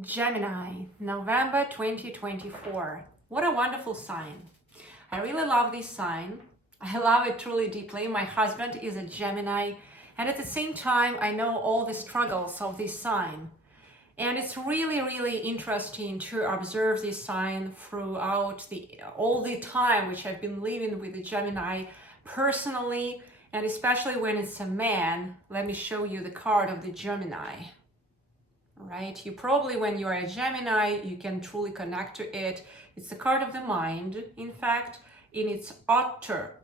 Gemini, November 2024. What a wonderful sign. I really love this sign. I love it truly deeply. My husband is a Gemini, and at the same time, I know all the struggles of this sign. And it's really interesting to observe this sign throughout all the time which I've been living with the Gemini personally, and especially when it's a man. Let me show you the card of the Gemini. Right? You probably, when you are a Gemini, you can truly connect to it. It's the card of the mind, in fact, in its otter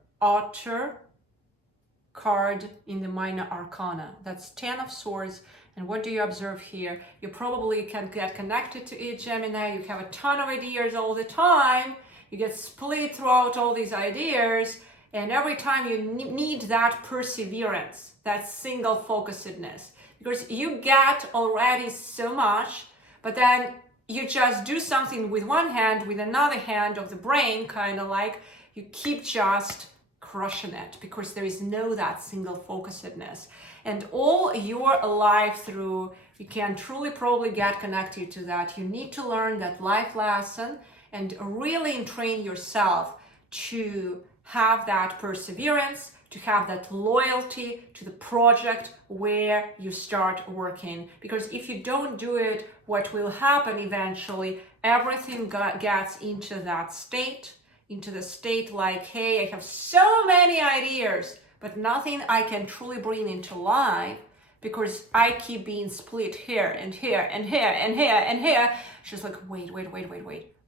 card in the minor arcana. That's 10 of swords. And what do you observe here? You probably can get connected to it, Gemini. You have a ton of ideas all the time. You get split throughout all these ideas. And every time you need that perseverance, that single focusedness. Because you get already so much, but then you just do something with one hand, with another hand of the brain, kind of like you keep just crushing it because there is no that single focusedness. And all your life through, you can truly probably get connected to that. You need to learn that life lesson and really train yourself to have that perseverance, to have that loyalty to the project where you start working. Because if you don't do it, what will happen eventually, everything gets into that state, into the state like, hey, I have so many ideas, but nothing I can truly bring into life because I keep being split here and here and here and here and here. She's like, wait.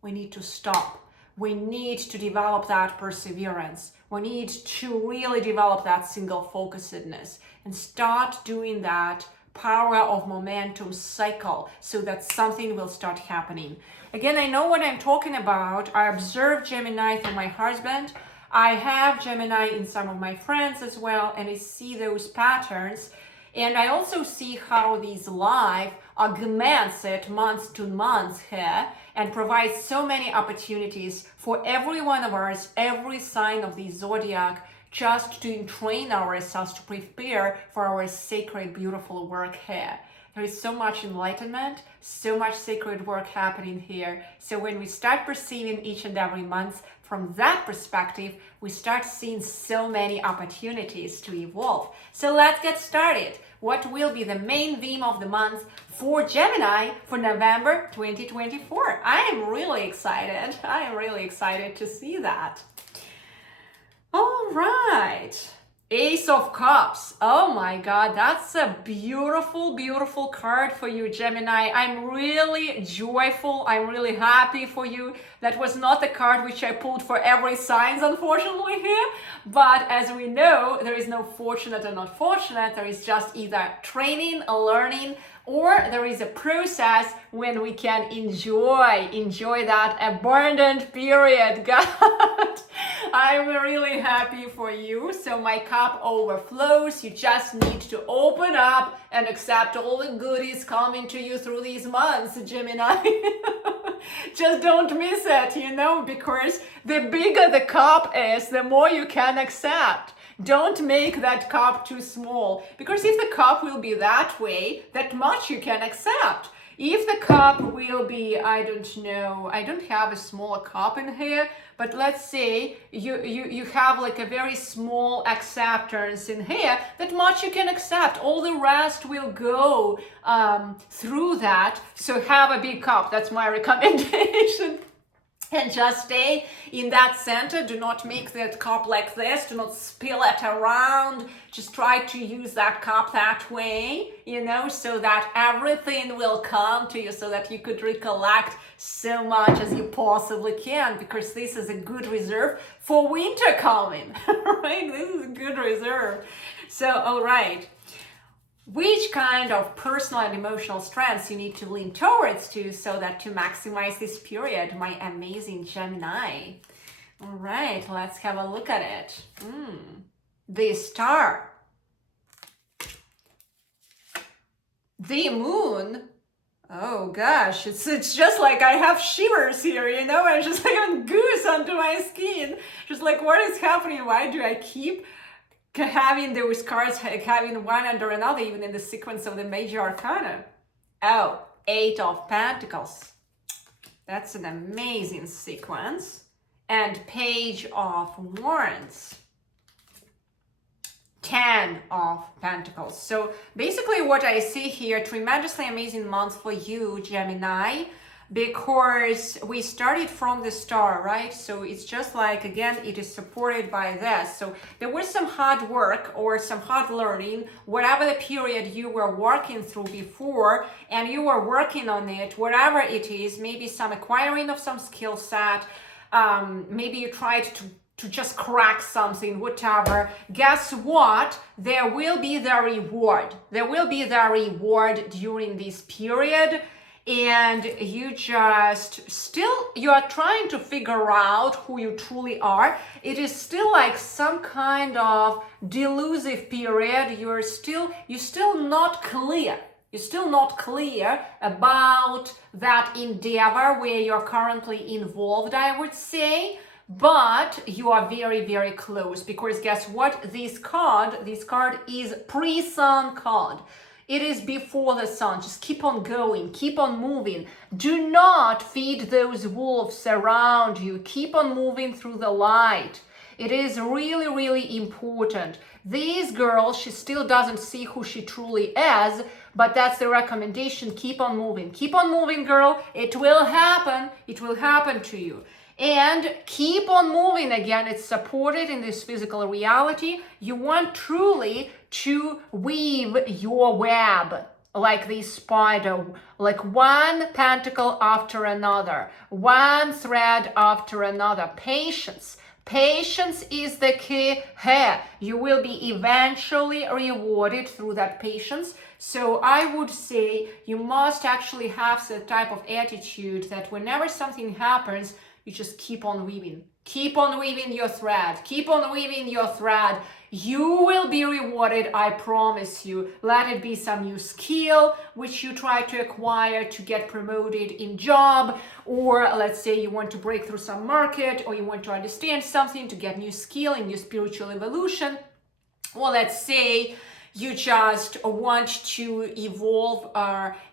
We need to stop. We need to develop that perseverance. We need to really develop that single focusedness and start doing that power of momentum cycle so that something will start happening. Again, I know what I'm talking about. I observe Gemini through my husband. I have Gemini in some of my friends as well, and I see those patterns. And I also see how these life augments it month to month here and provides so many opportunities for every one of us, every sign of the zodiac, just to train ourselves to prepare for our sacred, beautiful work here. There is so much enlightenment, so much sacred work happening here. So when we start perceiving each and every month from that perspective, we start seeing so many opportunities to evolve. So let's get started. What will be the main theme of the month for Gemini for November 2024? I am really excited. I am really excited to see that. All right. Ace of Cups. Oh my God, that's a beautiful card for you, Gemini. I'm really joyful. I'm really happy for you. That was not the card which I pulled for every sign, unfortunately, here. But as we know, there is no fortunate or not fortunate. There is just either training, learning, or there is a process when we can enjoy that abundant period. God, I'm really happy for you. So my cup overflows. You just need to open up and accept all the goodies coming to you through these months, Gemini. Just don't miss it, because the bigger the cup is, the more you can accept. Don't make that cup too small, because if the cup will be that way, that much you can accept. If the cup will be, I don't know, I don't have a smaller cup in here, but let's say you have like a very small acceptance in here, that much you can accept. All the rest will go through that. So have a big cup. That's my recommendation. And just stay in that center. Do not make that cup like this. Do not spill it around. Just try to use that cup that way, so that everything will come to you, so that you could recollect so much as you possibly can, because this is a good reserve for winter coming, right? This is a good reserve. So, all right. Which kind of personal and emotional strengths you need to lean towards so that to maximize this period, my amazing Gemini. All right, let's have a look at it. The Star. The Moon. Oh gosh, it's just like I have shivers here, I'm just like a goose under my skin. Just like, what is happening? Why do I keep having those cards, having one under another, even in the sequence of the major arcana? Oh, 8 of Pentacles. That's an amazing sequence. And Page of Wands. 10 of Pentacles. So basically what I see here, tremendously amazing month for you, Gemini, because we started from the star, right? So it's just like, again, it is supported by this. So there was some hard work or some hard learning, whatever the period you were working through before, and you were working on it, whatever it is, maybe some acquiring of some skill set, maybe you tried to just crack something, whatever. Guess what? There will be the reward. There will be the reward during this period. And you just you are trying to figure out who you truly are. It is still like some kind of delusive period. You're still not clear. You're still not clear about that endeavor where you're currently involved, I would say. But you are very, very close, because guess what? This card is pre-sun card. It is before the sun. Just keep on going, keep on moving. Do not feed those wolves around you. Keep on moving through the light. It is really, really important. This girl, she still doesn't see who she truly is, but that's the recommendation. Keep on moving. Keep on moving, girl. It will happen. It will happen to you. And keep on moving. Again, it's supported in this physical reality. You want truly to weave your web like this spider, like one pentacle after another, one thread after another. Patience. Patience is the key here. You will be eventually rewarded through that patience. So I would say you must actually have the type of attitude that whenever something happens, you just keep on weaving. Keep on weaving your thread. Keep on weaving your thread. You will be rewarded, I promise you. Let it be some new skill which you try to acquire to get promoted in job, or let's say you want to break through some market, or you want to understand something to get new skill in your spiritual evolution, or let's say you just want to evolve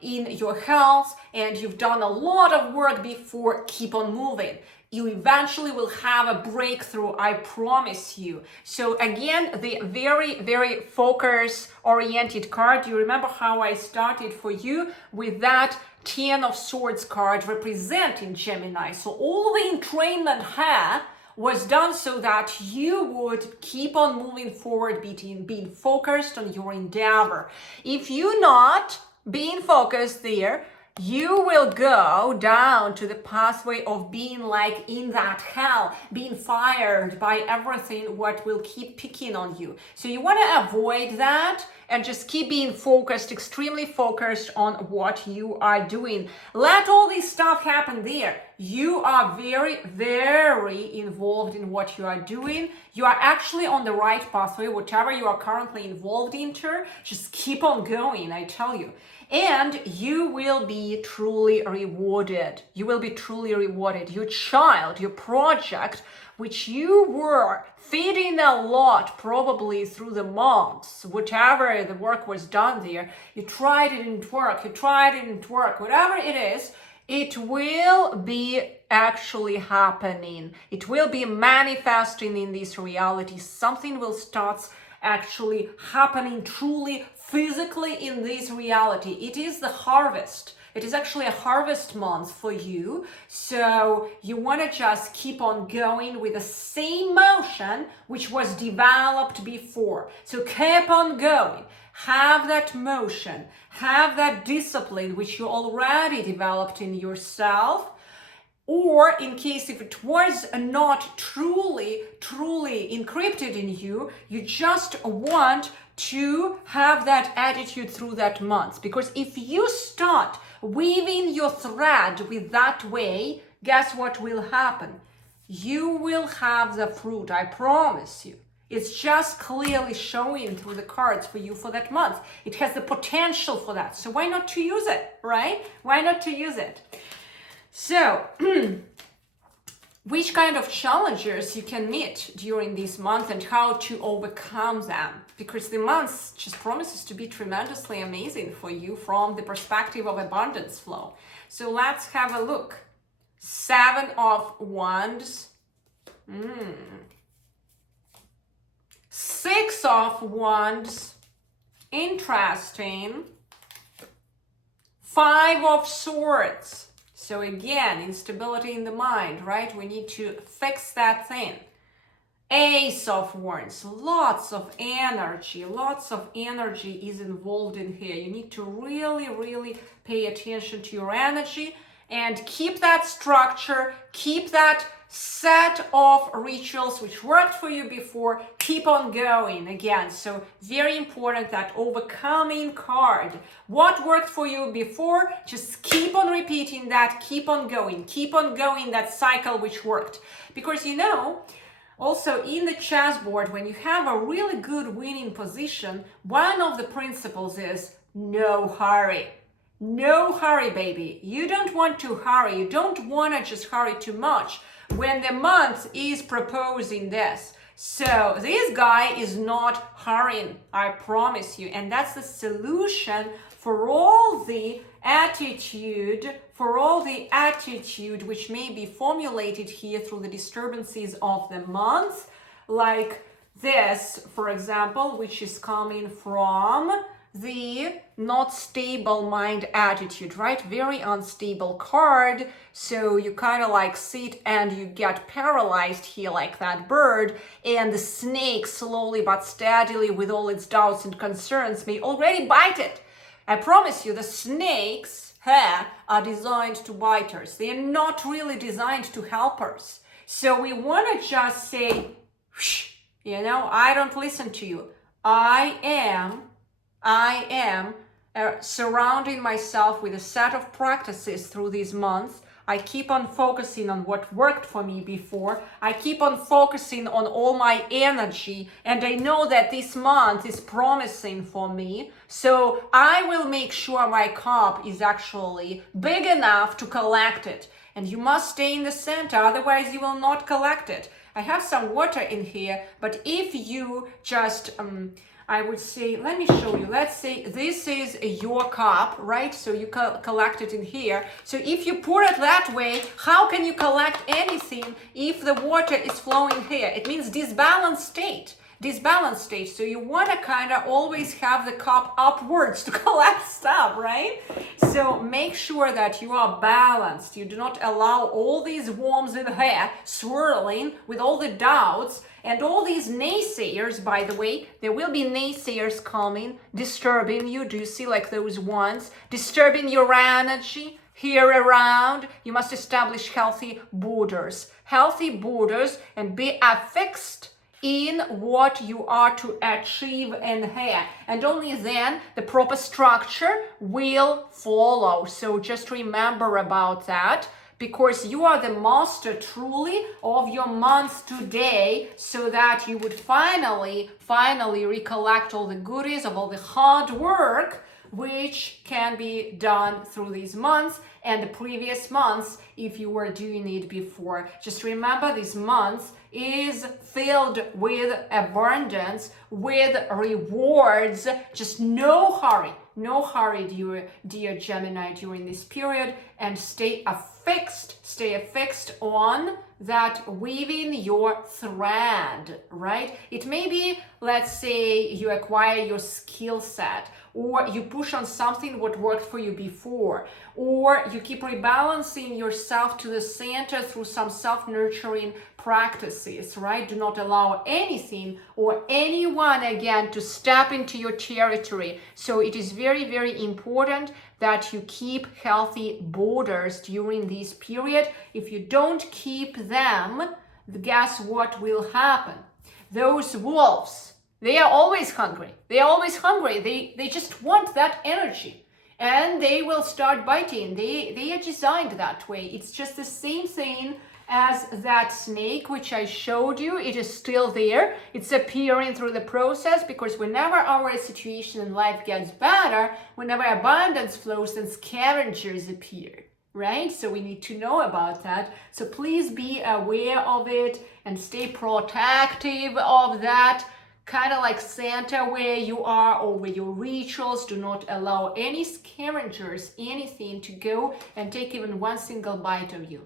in your health and you've done a lot of work before. Keep on moving. You eventually will have a breakthrough, I promise you. So again, the very, very focus-oriented card. You remember how I started for you with that 10 of Swords card representing Gemini. So all the entrainment here was done so that you would keep on moving forward, being focused on your endeavor. If you're not being focused there, you will go down to the pathway of being like in that hell, being fired by everything what will keep picking on you. So you want to avoid that and just keep being focused, extremely focused on what you are doing. Let all this stuff happen there. You are very, very involved in what you are doing. You are actually on the right pathway, whatever you are currently involved into. Just keep on going, I tell you. And you will be truly rewarded. You will be truly rewarded. Your child, your project, which you were feeding a lot, probably through the months, whatever the work was done there, you tried, it didn't work, whatever it is, it will be actually happening. It will be manifesting in this reality. Something will start actually happening truly physically in this reality. It is the harvest. It is actually a harvest month for you. So you want to just keep on going with the same motion which was developed before. So keep on going. Have that motion. Have that discipline which you already developed in yourself. Or in case if it was not truly encrypted in you, you just want to have that attitude through that month. Because if you start weaving your thread with that way, guess what will happen? You will have the fruit, I promise you. It's just clearly showing through the cards for you for that month. It has the potential for that. So why not to use it, right? Why not to use it? So which kind of challenges you can meet during this month and how to overcome them, because the month just promises to be tremendously amazing for you from the perspective of abundance flow. So let's have a look. 7 of Wands, 6 of Wands, interesting, 5 of Swords. So again, instability in the mind, right? We need to fix that thing. Ace of Wands, lots of energy is involved in here. You need to really, really pay attention to your energy and keep that structure, keep that set of rituals which worked for you before, keep on going again. So very important, that overcoming card. What worked for you before, just keep on repeating that, keep on going that cycle which worked. Because you know, also in the chessboard, when you have a really good winning position, one of the principles is no hurry. No hurry, baby. You don't want to hurry. You don't want to just hurry too much when the month is proposing this. So this guy is not hurrying, I promise you. And that's the solution for all the attitude, which may be formulated here through the disturbances of the month, like this, for example, which is coming from the not stable mind attitude, right? Very unstable card. So you kind of like sit and you get paralyzed here like that bird, and the snake slowly but steadily, with all its doubts and concerns, may already bite it. I promise you, the snakes are designed to bite us. They are not really designed to help us. So we want to just say, you know, I don't listen to you. I am surrounding myself with a set of practices through these months. I keep on focusing on what worked for me before. I keep on focusing on all my energy, and I know that this month is promising for me. So I will make sure my cup is actually big enough to collect it. And you must stay in the center, otherwise you will not collect it. I have some water in here, but if you just I would say, let me show you. Let's say this is your cup, right? So you collect it in here. So if you pour it that way, how can you collect anything if the water is flowing here? It means disbalanced state. So you want to kind of always have the cup upwards to collect stuff, right? So make sure that you are balanced. You do not allow all these worms in here swirling with all the doubts and all these naysayers. By the way, there will be naysayers coming, disturbing you. Do you see like those ones? Disturbing your energy here around. You must establish healthy borders and be affixed in what you are to achieve in here, and only then the proper structure will follow. So just remember about that, because you are the master truly of your month today, so that you would finally recollect all the goodies of all the hard work which can be done through these months and the previous months if you were doing it before. Just remember, this month is filled with abundance, with rewards. Just no hurry, dear Gemini, during this period, and stay affixed on that, weaving your thread, right? It may be, let's say, you acquire your skill set, or you push on something what worked for you before, or you keep rebalancing yourself to the center through some self-nurturing practices, right? Do not allow anything or anyone again to step into your territory. So it is very, very important that you keep healthy borders during this period. If you don't keep them, guess what will happen? Those wolves, they are always hungry. They just want that energy, and they will start biting. They are designed that way. It's just the same thing as that snake which I showed you. It is still there. It's appearing through the process, because whenever our situation in life gets better, whenever abundance flows, then scavengers appear, right? So we need to know about that. So please be aware of it and stay protective of that. Kind of like Santa where you are over your rituals. Do not allow any scavengers, anything to go and take even one single bite of you.